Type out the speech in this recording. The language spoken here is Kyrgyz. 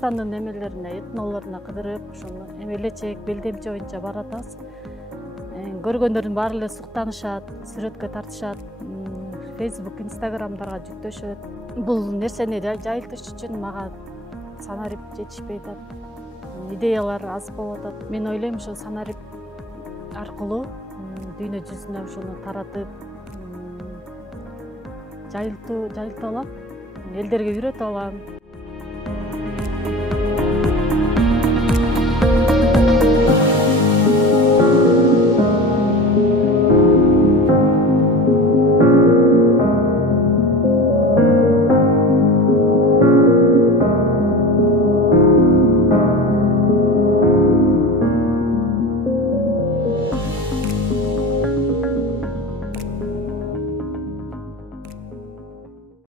Кыргызстандын эмелерине, этнолоруна кыдырып, ошону эмелечек, белдемче боюнча баратабыз. Көргөндөрдүн баары эле суктанышат, сүрөткө тартышат, Facebook, Instagramдарга жүктөшөт. Бул нерсени жайылтыш үчүн мага санарип жетишпей атат. Идеялар аз болуп атат. Мен ойлойм, ошо санарип аркылуу дүйнө жүзүнө ушуну таратып, жайылтып алам, элдерге үйрөтүп алам.